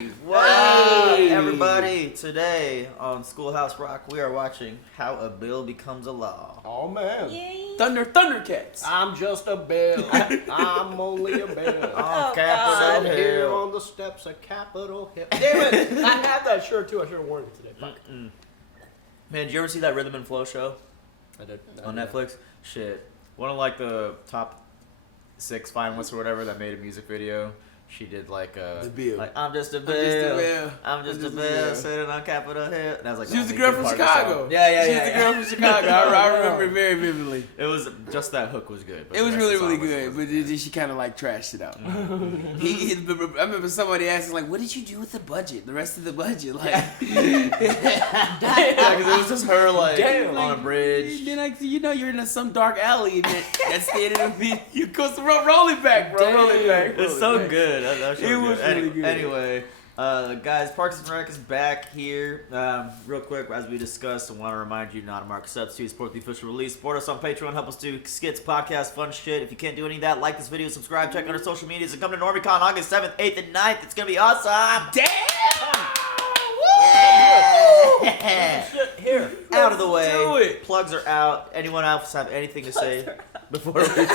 Hey everybody! Today on Schoolhouse Rock, we are watching How a Bill Becomes a Law. Oh man! Yay. Thundercats. I'm just a bill. I'm only a bill. On Capitol I'm here Hill. on the steps of Capitol Hill. Damn it! I had that shirt too. I should have worn it today. Fuck. Man, did you ever see that Rhythm and Flow show I did. on Netflix? Shit, one of like the top 6 finalists or whatever that made a music video. She did like The bill. like I'm just a I'm just a bill. bill. I'm just a bill sitting on Capitol Hill. And that was like She was the the girl only from good part of the Chicago. song. Yeah. She was the girl from Chicago. I remember it very vividly. It was just that hook was good. But It was the rest really, of the really song good, wasn't but then she kind of like trashed it out. I remember somebody asking like, "What did you do with the budget? The rest of the budget?" Like, Yeah, because it was just her like on a bridge. Then like, you're in some dark alley and that's standing in the you go roll it back, bro. Roll it back. It's roll so it back. good. That It was really good. Anyway, guys, Parks and Rec is back here. Real quick, as we discussed, I want to remind you not to mark substitute, support the official release, support us on Patreon, help us do skits, podcasts, fun shit. If you can't do any of that, like this video, subscribe, check out our social medias, and come to Normie Con August 7th, 8th, and 9th. It's gonna be awesome. Damn! Yeah. Here. Out of the way. do it. Plugs are out. Anyone else have anything to say before we?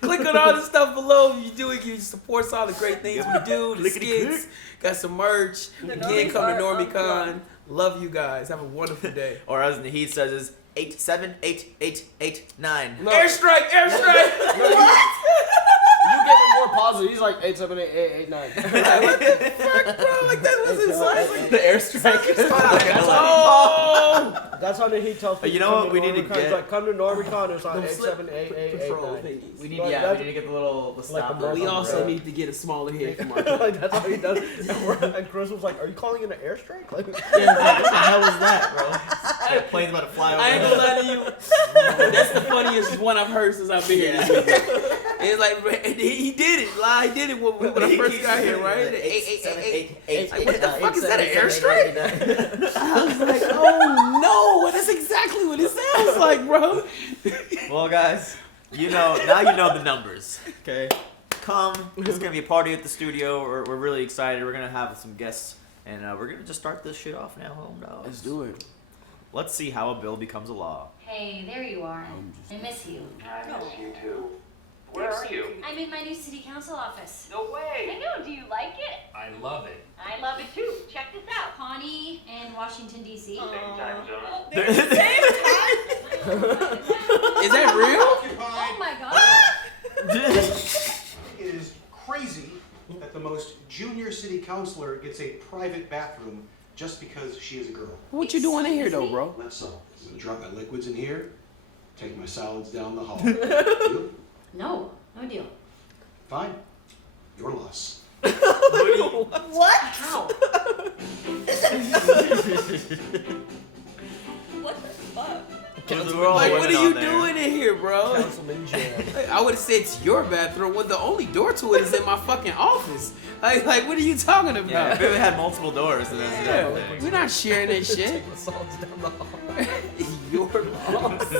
Click on all the stuff below. You do it. You support all the great things we do. The Lickety-click. skits. Got some merch. Again, come to Normie Con. Love you guys. Have a wonderful day. Or as Naheed says, is 8788889. No. Airstrike! Airstrike! You get it more positive. He's like 8, 7, 8, 8, 8, 9. Fuck, bro. Like that was inside. Like, The airstrike. oh! That's how he tells people. You know what? We need to Normie Con. He's get- like, come to Normie Con. It's on Them 8, slip 7, 8, 8, 8, control 9. thingies. We Like need that- to get the little Like a stop. bird. We also Right. need to get a smaller head from our Like that's how he does. And Chris was like, "Are you calling it an airstrike?" Like, What the hell was that, bro? That plane's about to fly over. I ain't gonna lie to you. That's the funniest one I've heard since I've been here. This weekend. It's like he did it. Like, he did it when I first got here, right? 87888. Like, what the fuck is that? An airstrike? I was like, oh no, that's exactly what it sounds like, bro. Well, guys, now you know the numbers. Okay, come. It's gonna be a party at the studio. We're really excited. We're gonna have some guests, and we're gonna just start this shit off now, home dogs. Let's do it. Let's see how a bill becomes a law. Hey, there you are. I miss you. I miss you too. Where are you? I'm in my new city council office. No way. I know, do you like it? I love it. I love it too. Check this out. Pawnee and Washington, D.C. Same time zone. Is that real? Oh my god. It is crazy that the most junior city councilor gets a private bathroom just because she is a girl. What you doing in here though, bro? That's so. I'm gonna drop my liquids in here, take my salads down the hall. Deal? No deal. Fine. Your loss. What? How? What the fuck? Like, what are you doing in here, bro? Councilman Jam. I would have said it's your bathroom when the only door to it is in my fucking office. Like what are you talking about? Yeah, if it had multiple doors, then that's Yeah, different. we're not sharing that shit. Take the salads down the hall. Your loss.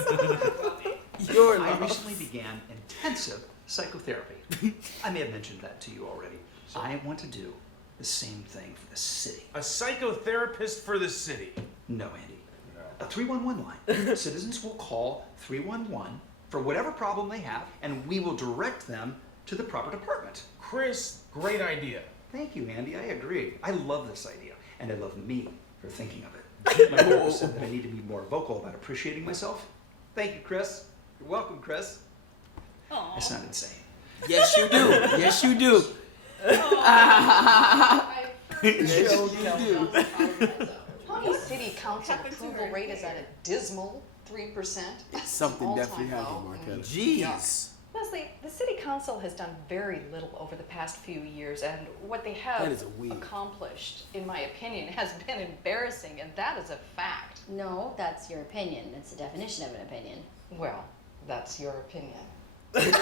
Your I loss. recently began intensive psychotherapy. I may have mentioned that to you already. I want to do the same thing for the city. A psychotherapist for the city. No, Andy. A 311 line. Citizens will call 311 for whatever problem they have, and we will direct them to the proper department. Chris, great idea. Thank you, Andy. I agree. I love this idea, and I love me for thinking of it. My therapist said that I need to be more vocal about appreciating myself. Thank you, Chris. You're welcome, Chris. I sound insane. Yes, you do. Yes, you do. Yes, you do. Pawnee City Council approval rate is at a dismal 3%. Something All-time definitely low. happened, Marquetta. Jeez. Leslie, the City Council has done very little over the past few years, and what they have That is a weed. accomplished, in my opinion, has been embarrassing, and that is a fact. No, that's your opinion. It's the definition of an opinion. Well, that's your opinion. Good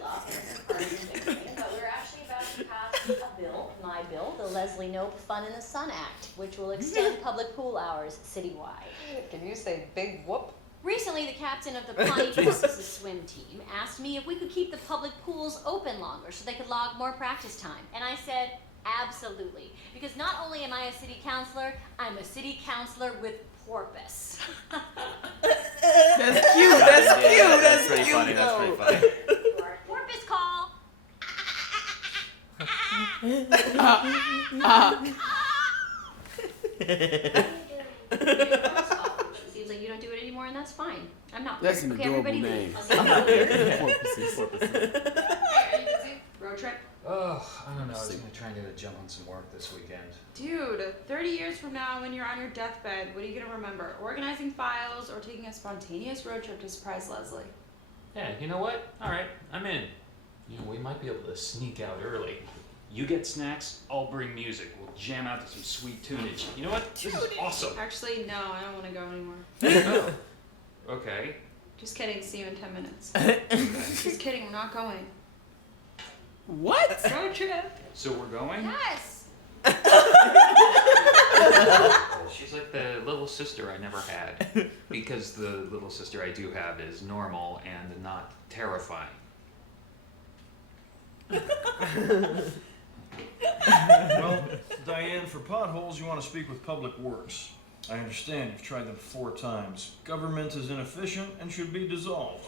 law. But we're actually about to pass a bill, my bill, the Leslie Knope Fun in the Sun Act, which will extend public pool hours citywide. Can you say big whoop? Recently, the captain of the Pawnee Porpoises swim team asked me if we could keep the public pools open longer so they could log more practice time. And I said, absolutely. Because not only am I a city councilor, I'm a city councilor with porpoise. That's cute. That's cute. That's pretty funny. That's pretty funny. Porpoise call. Seems like you don't do it anymore, and that's fine. I'm not That's weird. an Okay, adorable everybody name. leave. I'll see you later. Porpoises. Hey, are you busy? Road trip? Oh, I don't know. I was gonna try and get a jump on some work this weekend. Dude, 30 years from now, when you're on your deathbed, what are you gonna remember? Organizing files or taking a spontaneous road trip to surprise Leslie? Yeah, you know what? All right, I'm in. You know, we might be able to sneak out early. You get snacks, I'll bring music. We'll jam out to some sweet tunage. You know what? This is awesome. Actually, no, I don't want to go anymore. Oh. Okay. Just kidding. See you in 10 minutes. Just kidding. We're not going. What? Road trip. So we're going? Yes. She's like the little sister I never had. Because the little sister I do have is normal and not terrifying. Well, Diane, for potholes, you want to speak with Public Works. I understand you've tried them 4 times. Government is inefficient and should be dissolved.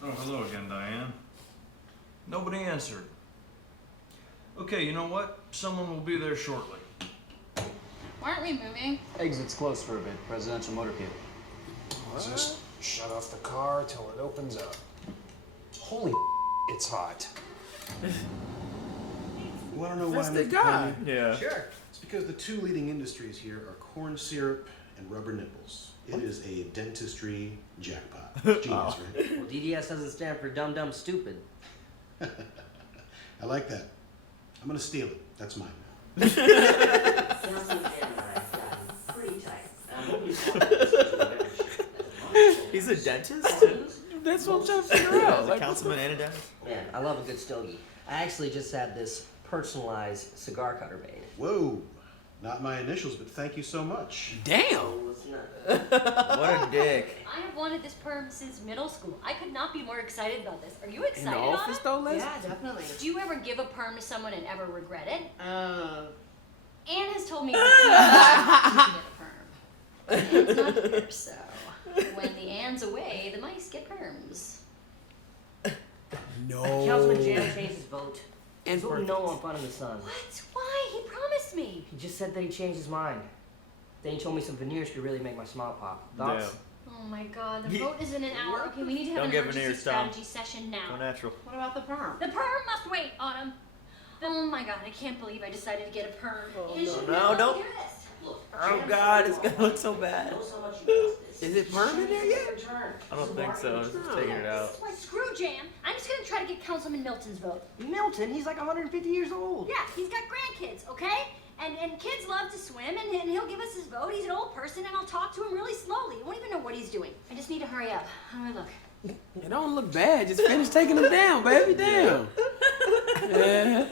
Oh, hello again, Diane. Nobody answered. Okay, you know what? Someone will be there shortly. Why aren't we moving? Exit's closed for a bit. Presidential motorcade. Just shut off the car till it opens up. Holy it's hot. You want to know That's why the I'm guy. Yeah. Sure. It's because the 2 leading industries here are corn syrup and rubber nipples. It is a dentistry jackpot. Genius, right? Well, DDS doesn't stand for dumb, dumb, stupid. I like that. I'm gonna steal it. That's mine now. He's a dentist? That's what I'm trying to figure He's out. a Like, councilman and a dentist? Man, I love a good stogie. I actually just had this personalized cigar cutter made. Whoa. Not my initials, but thank you so much. damn. What a dick. I have wanted this perm since middle school. I could not be more excited about this. Are you In the excited on office it? though, Les? Yeah, definitely. Do you ever give a perm to someone and ever regret it? Anne has told me to get a perm. Anne's not here, so when the Anne's away, the mice get perms. No. Councilman Jan changed his vote. And He's voting no on Fun in the Sun. What? Why? He promised me. He just said that he changed his mind. Then he told me some veneers could really make my smile pop. Thoughts? Oh my god, the vote is in an hour. Okay, we need to have Don't an get emergency veneers, Tom. strategy session Go now. natural. What about the perm? The perm must wait, Autumn. Oh my god, I can't believe I decided to get a perm. You should no, never don't. hear this. Look, Oh god, it's gonna look so bad. Is it perm in there yet? I don't think so. Just taking it out. This is why screw Jan. I'm just gonna try to get Councilman Milton's vote. Milton, he's like 150 years old. Yeah, he's got grandkids, okay? And kids love to swim, and he'll give us his vote. He's an old person, and I'll talk to him really slowly. He won't even know what he's doing. I just need to hurry up. How do I look? It don't look bad. Just finish taking them down, baby. Damn. Yeah.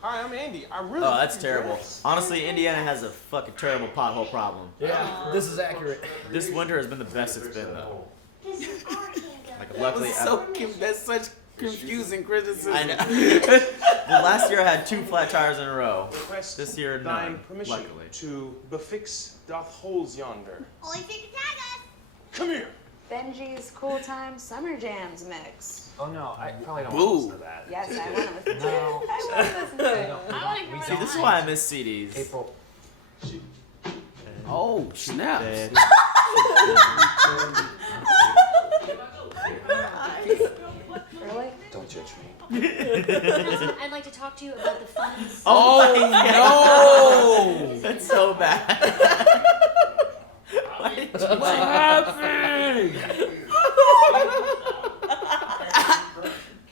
Hi, I'm Andy. I really. Oh, that's terrible. Honestly, Indiana has a fucking terrible pothole problem. Yeah, this is accurate. This winter has been the best it's been, though. This is our kingdom. Like, luckily, That's such confusing criticism. I know. Well, last year I had 2 flat tires in a row. Request This year, thine none. permission Luckily. to befix doth holes yonder. Only if you can tag us. Come here. Benji's Cool Time Summer Jams mix. Oh no, I probably don't Boo. want to listen to that. Yes, I want to listen to No. it. I want to listen to it. I want to go See, this is why I miss CDs. April. Oh, snaps. Dead. Really? Don't judge me. Councilman, I'd like to talk to you about the funds. Oh, no! That's so bad. Why did you What happened?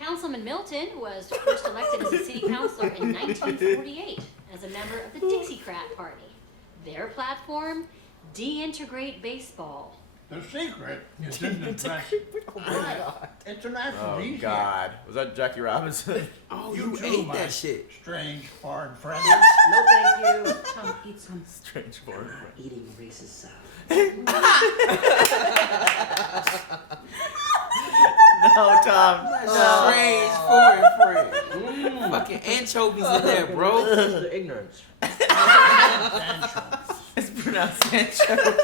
Councilman Milton was first elected as a city councilor in 1948 as a member of the Dixiecrat Party. Their platform, deintegrate baseball. The secret is in the dress. Oh my god. International Oh easier. god. Was that Jackie Robinson? Oh Oh, You you too, ate my that shit. Strange foreign friend. No, thank you. Tom, eat some. Strange foreign friend. Eating racist salad. No, Tom. No. Strange foreign friend. Fucking anchovies in there, bro. The ignorance. It's pronounced anchovies.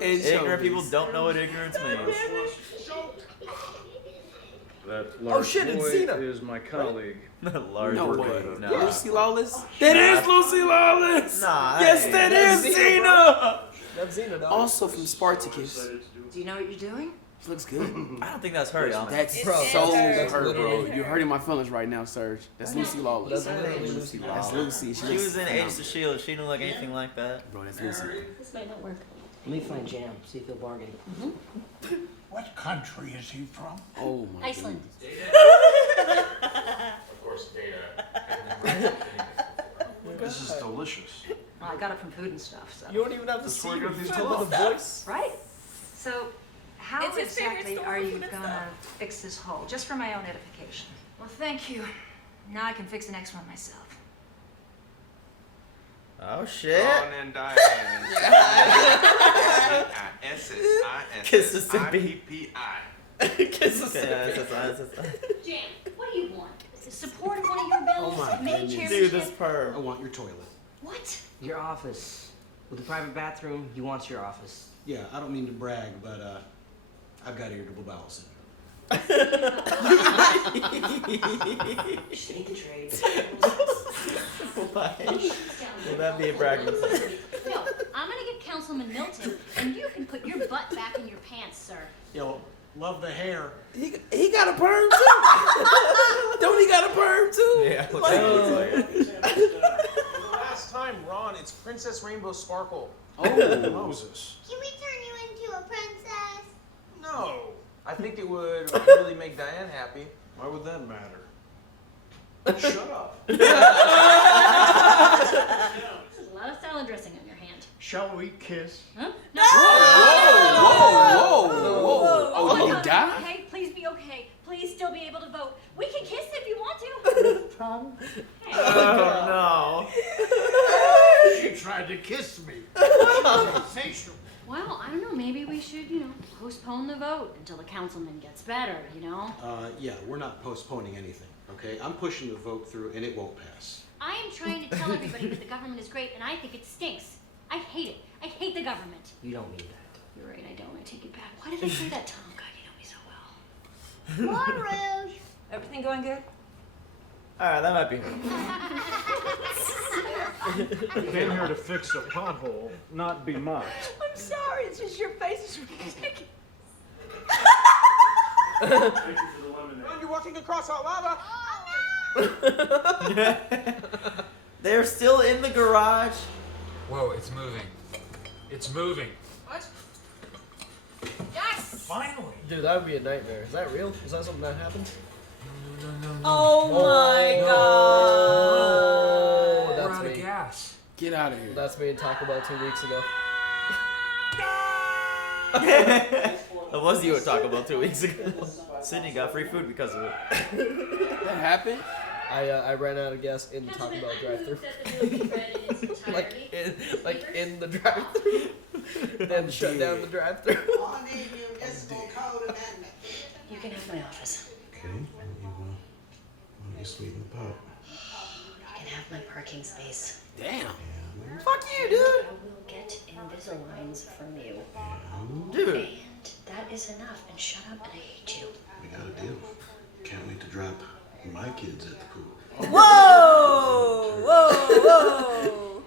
Ignorant people don't know what ignorance means. That Oh, large shit, it's boy Cena. is my colleague. Large No boy. way. No. Lucy Lawless? That is Lucy Lawless! Nah, Yes, that that ain't. is That's Xena, Cena! That's Xena, dog. Also from Spartacus. Do you know what you're doing? Looks good. I don't think that's her, y'all. That's Bro, so that's her, bro. literally You're hurting my feelings right now, Serge. That's Lucy Lawless. That's literally Lucy That's Lawless. Lucy. She was in Age of Shield. She didn't look anything like that. Bro, that's Lucy. This might not work. Let me find Jam, see if he'll bargain. What country is he from? Oh my Iceland. Of course, Data. This is delicious. Well, I got it from Food and Stuff, so. You don't even have to That's see where I her. got these You tell her the voice. Right. So, how It's his favorite exactly store, are you Food and gonna fix this hole? Just for my own edification. Well, thank you. Now I can fix the next one myself. Oh shit. And Diane. Mississippi. Jam, what do you want? Support of one of your bills? Oh my Committee goodness. Dude, chairmanship? this perm. I want your toilet. What? Your office. With a private bathroom, he wants your office. Yeah, I don't mean to brag, but I've got irritable bowel syndrome. Shake the trades. Why? Will that be a bragging? No, I'm gonna get Councilman Milton, and you can put your butt back in your pants, sir. Yo, love the hair. He got a perm too. Don't he got a perm too? Yeah. The last time, Ron, it's Princess Rainbow Sparkle. Oh, Moses. Can we turn you into a princess? No. I think it would really make Diane happy. Why would that matter? Shut up. There's a lot of salad dressing on your hand. Shall we kiss? Huh? Whoa. Oh, did you God, die? okay, please be okay. Please still be able to vote. We can kiss if you want to. Tom? Hey. Oh She tried to kiss me. Sensational. Well, I don't know. Maybe we should, postpone the vote until the councilman gets better, Yeah, we're not postponing anything, okay? I'm pushing the vote through and it won't pass. I am trying to tell everybody that the government is great, and I think it stinks. I hate it. I hate the government. You don't mean that. You're right, I don't. I take it back. Why did I say that, Tom? God, you know me so well. More Rouge. Everything going good? Alright, that might be her. I came here to fix a pothole, not be mocked. I'm sorry, it's just your face is ridiculous. Thank you for the lemonade. You're walking across our lava. They're still in the garage. Whoa, it's moving. It's moving. What? Yes! Finally. Dude, that would be a nightmare. Is that real? Is that something that happened? Oh my Oh, We're that's out of me. gas. Get out of here. That's me and Taco Bell 2 weeks ago. That was you at Taco Bell 2 weeks ago. Sydney got free food because of it. That happened? I ran out of gas in the Taco Bell drive-thru. like in the drive-thru. Then shut down the drive-thru. You can have my office. Okay, why don't you sweeten the pot? You can have my parking space. Damn. Fuck you, dude. I will get Invisaligns from you. Dude. And that is enough. And shut up, and I hate you. We got a deal. Can't wait to drop my kids at the pool. Whoa!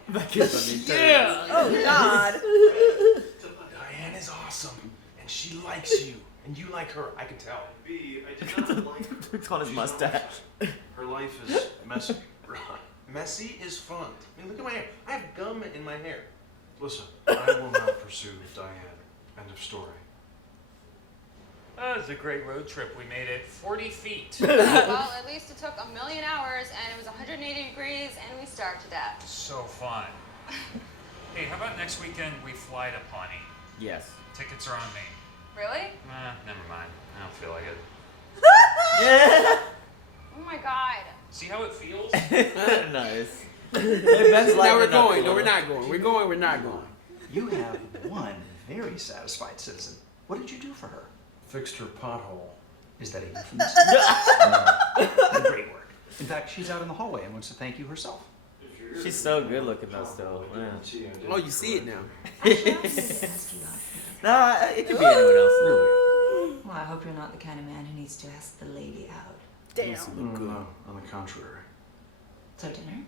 My kids on these Yeah! Oh, God. Diane is awesome, and she likes you, and you like her. I can tell. B, I do not like her. It's on his mustache. Her life is messy. Messy is fun. I mean, look at my hair. I have gum in my hair. Listen, I will not pursue Diane. End of story. That was a great road trip. We made it 40 feet. Well, at least it took 1,000,000 hours, and it was 180 degrees, and we starved to death. So fun. Hey, how about next weekend we fly to Pawnee? Yes. Tickets are on me. Really? Never mind. I don't feel like it. Yeah. Oh my god. See how it feels? Nice. No, we're going. No, we're not going. We're going. We're not going. You have one very satisfied citizen. What did you do for her? Fixed her pothole. Is that a euphemism? No. Great work. In fact, she's out in the hallway and wants to thank you herself. She's so good looking though still. Man. Oh, you see it now. Nah, it could be anyone else. Well, I hope you're not the kind of man who needs to ask the lady out. No, on the contrary. So dinner?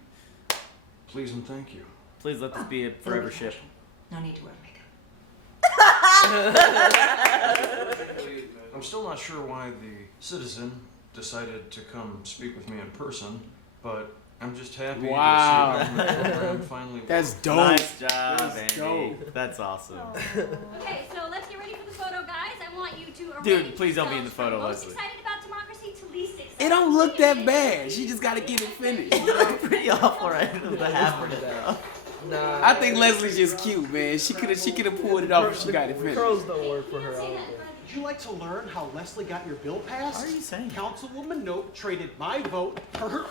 Please and thank you. Please let this be a forever ship. No need to wear makeup. I'm still not sure why the citizen decided to come speak with me in person, but I'm just happy Wow. to see the government program finally. That's dope. Nice job, That's Andy. dope. That's awesome. Okay, so let's get ready for the photo, guys. I want you to arrange Dude, please don't be in the yourselves photo, from most Leslie. excited about democracy to least excited. It don't look that bad. She just gotta get it finished. Pretty awful, right? The half of it, though. Nah. I think Leslie's just cute, man. She could have pulled it off if she got it finished. Curls don't work for her. I don't think. Would you like to learn how Leslie got your bill passed? What are you saying? Councilwoman Note traded my vote for her.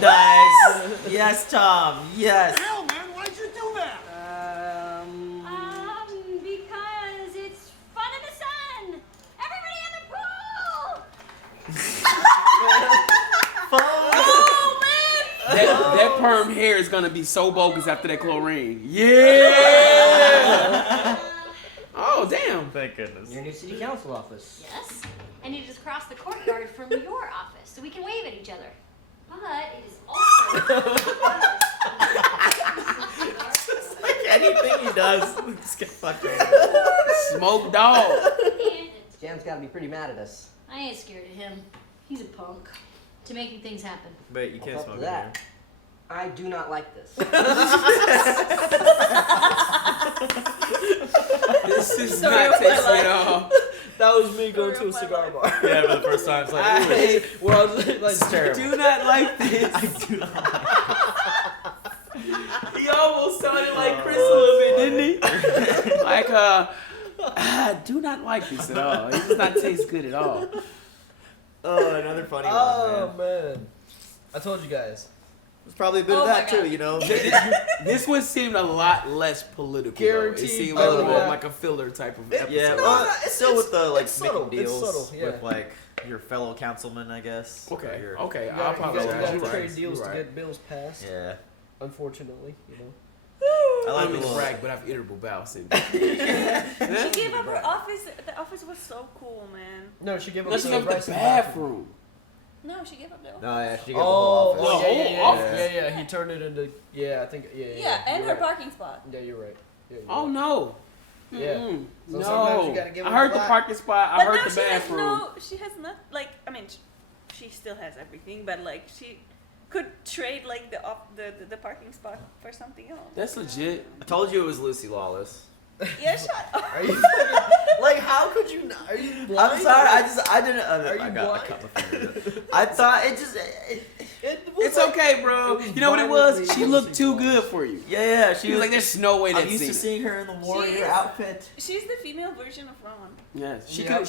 Nice. Yes, Tom. Yes. Hell, man, why'd you do that? Because it's fun in the sun. Everybody in the pool. Oh, That perm hair is gonna be so bogus after that chlorine. Yeah. Oh damn. Thank goodness. Your new city council office. Yes. And you just cross the courtyard from your office, so we can wave at each other. But it is also. Like anything he does, just get fucked up. Smoke dog. Jam's got to be pretty mad at us. I ain't scared of him. He's a punk. To making things happen. But you can't Up smoke to it that. I do not like this. This is not tasty at all. That was me going to a cigar bar. Yeah, for the first time. It's like, I, where I was like, this is terrible. Do not like this. I do not like He almost sounded like Chris a little bit, didn't he? Like, I do not like this at all. It does not taste good at all. Oh, another funny one, Oh man. man, I told you guys. There's probably a bit of that too, you know. This one seemed a lot less political. Though. It Guaranteed seemed better a little than more that. like a filler type of episode. Yeah, No, well, no, still with the like it's subtle. making It's deals subtle, yeah. with like your fellow councilman, I guess. Okay. Or your- Okay. You I gotta, apologize. you gotta You're trade right. deals You're to right. get bills passed. Yeah. Unfortunately, you know. I I like don't the mean to little. brag, but I have irritable bowel syndrome. She gave up her office. The office was so cool, man. No, she gave up No, she the gave the rice in bathroom. No, she gave up the office. No, yeah, she got Oh, the whole office. oh, The yeah, whole yeah, office? yeah. He turned it into. Yeah, I think. Yeah, Yeah, and you're her right. parking spot. Yeah, you're right. Yeah, you're Oh right. no. Yeah. Mm-mm. So sometimes you No. gotta give I them heard the slack. parking spot. I But heard now the she has bathroom. she has not like. I mean, she still has everything, but like she could trade like the parking spot for something else. That's legit. I told you it was Lucy Lawless. Yeah, shut up. Are you fucking, like? How could you? Not, are you blind? I'm sorry. I didn't. Are you I blind? cut my finger. I thought it just. It's okay, bro. You know what it was? She looked too good for you. Yeah. She was like, "There's no way I'm that's used to Cena." seeing her in the warrior She is- outfit. She's the female version of Ron. Yeah, she Yeah.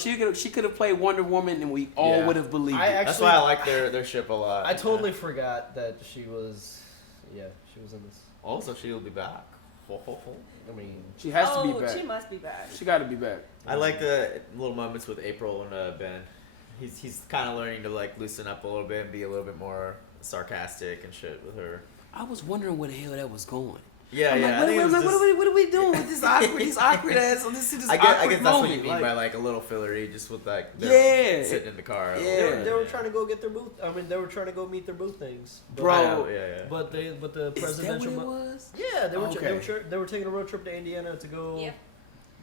could have played Wonder Woman, and we all Yeah. would have believed I it. actually, That's why I like their ship a lot. I totally forgot that she was. Yeah, she was in this. Also, she'll be back. I mean, She has to be Oh, back. she must be back. She got to be back. I like the little moments with April and Ben. He's kind of learning to like loosen up a little bit and be a little bit more sarcastic and shit with her. I was wondering where the hell that was going. Yeah, I'm yeah. like, I think it was just, what are we doing with this awkward ass? This I guess awkward that's what you moment, mean by like a little fillery, just with like Yeah. sitting in the car. Yeah. they were trying to go get their booth. I mean, they were trying to go meet their booth things. But, Bro. Yeah. But the Is that what presidential. it was? Yeah, they were. Okay. They were taking a road trip to Indiana to go. Yep.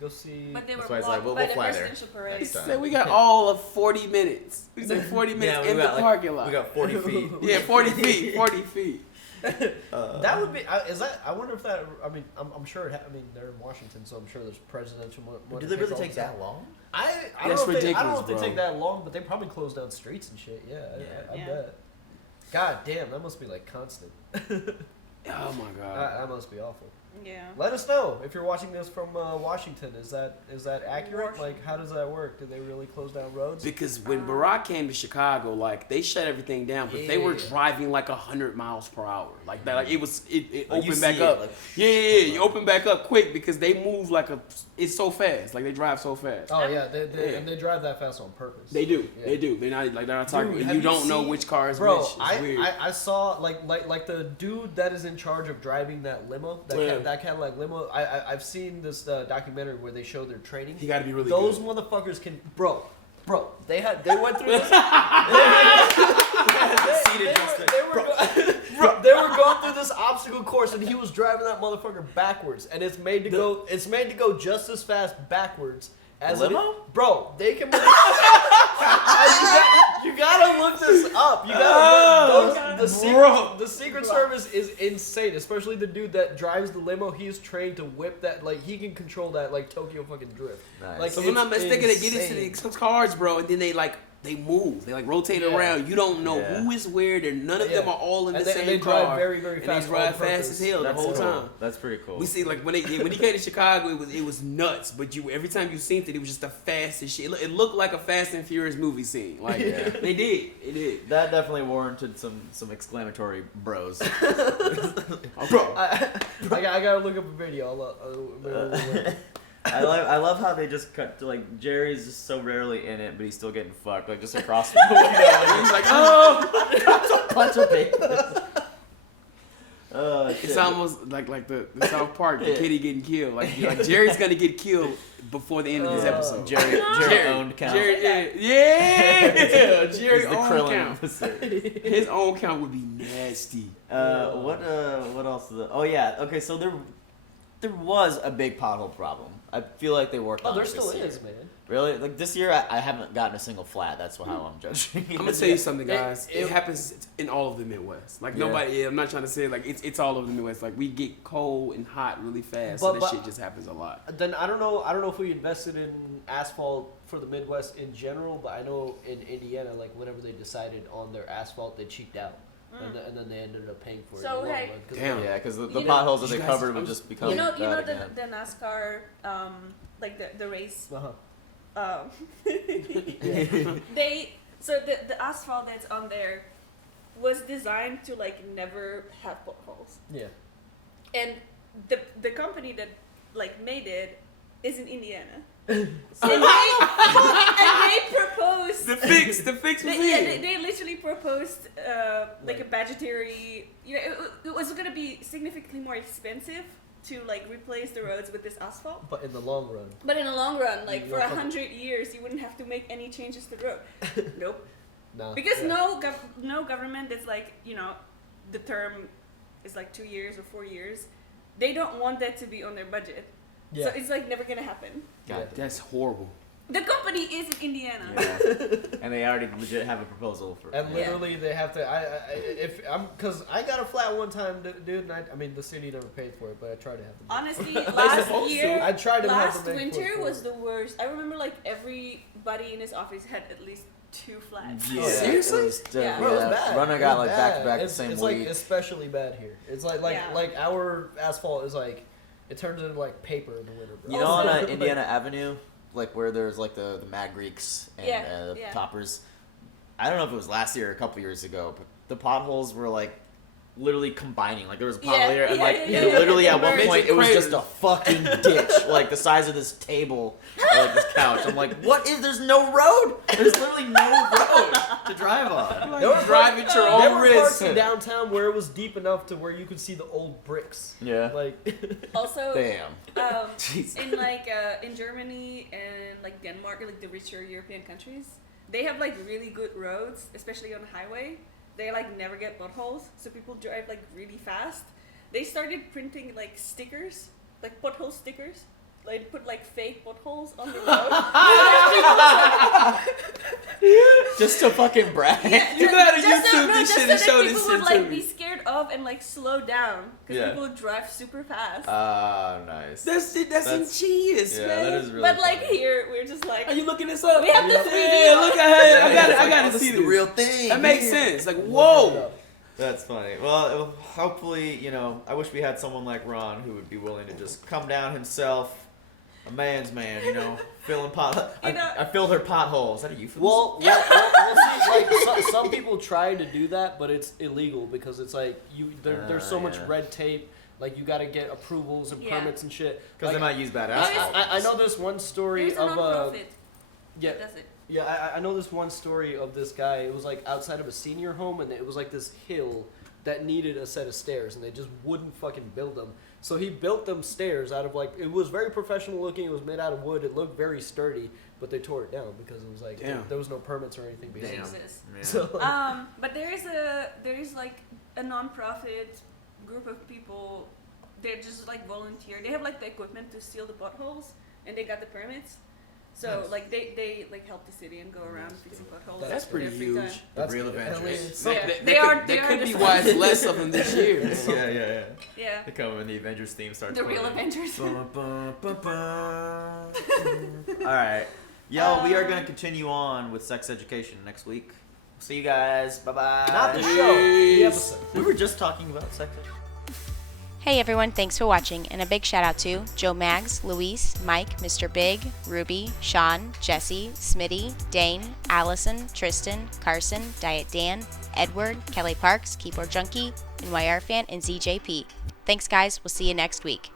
Go see. But they were That's why it's blocked like, we'll by the fly there. presidential parade. Next time. So we got all of 40 minutes. We said 40 minutes we in the got, like, parking lot. We got 40 feet. Yeah, 40 feet. 40 feet. That would be. Is that? I wonder if that. I mean, I'm sure. I mean, they're in Washington, so I'm sure there's presidential. Do they really take that long? I That's don't know if they, I don't know ridiculous, if they bro. take that long, but they probably close down streets and shit. Yeah, I Yeah. bet. God damn, that must be like constant. Oh my god. That must be awful. Yeah. Let us know if you're watching this from Washington. Is that accurate? Like, how does that work? Did they really close down roads? Because when Barack came to Chicago, like they shut everything down, but they were driving like 100 miles per hour. Like that, like it opened back up. Like, you open back up quick because they move like it's so fast. Like they drive so fast. Oh yeah, and they drive that fast on purpose. They do. Yeah. They do. They're not talking. Dude, And you don't know which car is bro, which. It's weird. I saw like the dude that is in charge of driving that limo, that Cadillac limo. I've seen this documentary where they show their training. He got to be really Those good. motherfuckers can, bro. They went through this. They were going through this obstacle course, and he was driving that motherfucker backwards, and it's made to go just as fast backwards as limo. Bro, they can. You gotta look this up. You gotta look. The Secret Service is insane, especially the dude that drives the limo. He is trained to whip that. Like he can control that like Tokyo fucking drift. Nice. Like, So if I'm not mistaken, they get into the cars, bro, and then they move. They like rotate around. You don't know who is where. None of them are all in the same car. And they drive very, very fast. And they drive fast as hell the whole time. That's pretty cool. We see like when he came to Chicago, it was nuts. But every time you seen it was just the fastest shit. It looked like a Fast and Furious movie scene. Like they did. It did. That definitely warranted some exclamatory bros. Bro, I gotta look up a video. I love how they just cut to like Jerry's just so rarely in it, but he's still getting fucked like just across the window. And he's like, oh, punch a bacon. It's almost like the South Park, the kitty getting killed. Like Jerry's gonna get killed before the end of this episode. Jerry owned count. Jerry He's the own Krillin count. of the series. His own count would be nasty. What else? Oh yeah. Okay, so there was a big pothole problem. I feel like they worked on it there this still year. is, man. Really? Like this year, I haven't gotten a single flat. That's how I'm judging. I'm gonna tell you something, guys. It happens in all of the Midwest. Like nobody. I'm not trying to say like it's all over the Midwest. Like we get cold and hot really fast, so this shit just happens a lot. Then I don't know if we invested in asphalt for the Midwest in general, but I know in Indiana, like whenever they decided on their asphalt, they cheaped out. And then they ended up paying for it. So, in the long hey, run, Damn. Yeah, because the potholes that they covered would just become. You know again. the NASCAR, like the race. The asphalt that's on there was designed to like never have potholes. Yeah. And the company that like made it is in Indiana. and they proposed the fix was here. They literally proposed like a budgetary. It was going to be significantly more expensive to like replace the roads with this asphalt. But in the long run. But in the long run, like for 100 years, you wouldn't have to make any changes to the road. Nope. No. Because no government that's like the term is like 2 years or 4 years. They don't want that to be on their budget. Yeah. So it's like never gonna happen. God, that's horrible. The company is in Indiana. Yeah. And they already legit have a proposal for. And literally, they have to. Because I got a flat one time, dude. And I mean, the city never paid for it, but I tried to have them. Honestly, last year, I tried to last have them winter was the worst. I remember like everybody in his office had at least 2 flats. Yeah. Seriously? It was, Bro, it was bad. Runner got like back to back the same it's week. like especially bad here. It's like our asphalt is like it turns into like paper in the winter. Bro. You know, on Indiana Avenue, like where there's like the Mad Greeks and the toppers. I don't know if it was last year or a couple years ago, but the potholes were like literally combining. Like there was a pothole here, and like literally at one point it was just a fucking ditch, like the size of this table, or like this couch. I'm like, what is? There's no road. There's literally no road to drive on. There were drive at your own risk. Parts in downtown where it was deep enough to where you could see the old bricks. Yeah. Like. Also. Damn. In like in Germany and like Denmark, like the richer European countries, they have like really good roads, especially on the highway. They like never get potholes, so people drive like really fast. They started printing like stickers, like pothole stickers. Like put like fake potholes on the road. Just to fucking brag. Yeah, You gotta YouTube this shit and show this people shit would like to be me. scared of and like slow down because people drive super fast. Nice. That's ingenious, Yeah, man. that is really. But like funny. here, we're just like. Are you looking this up? We have the 3D. Yeah, look at it. I gotta this see is this. the real thing. That makes sense. Like, whoa. That's funny. Well, hopefully, you know, I wish we had someone like Ron who would be willing to just come down himself, a man's man, you know, filling I filled her potholes. Is that a euphemism? Well, see, like some people try to do that, but it's illegal because it's like there's so much red tape. Like you got to get approvals and permits and shit. Because like, they might use bad asphalt. I know this one story There's a of non-profit yeah. that does it. Yeah, I know this one story of this guy. It was like outside of a senior home, and it was like this hill that needed a set of stairs, and they just wouldn't fucking build them. So he built them stairs out of like, it was very professional looking. It was made out of wood. It looked very sturdy, but they tore it down because it was like there was no permits or anything behind it. Yeah. So, but there is like a non-profit group of people. They're just like volunteer. They have like the equipment to seal the potholes, and they got the permits. So Nice. like they like help the city and go around fixing potholes. That's in pretty their free huge. time. That's real Avengers. They could be why it's less of them this year. Yeah. They come when the Avengers theme starts. The real playing. Avengers. All right, yo, we are gonna continue on with sex education next week. See you guys. Bye bye. Not the show, the episode. We were just talking about sex education. Hey everyone, thanks for watching, and a big shout out to Joe Mags, Luis, Mike, Mr. Big, Ruby, Sean, Jesse, Smitty, Dane, Allison, Tristan, Carson, Diet Dan, Edward, Kelly Parks, Keyboard Junkie, NYR Fan, and ZJP. Thanks guys, we'll see you next week.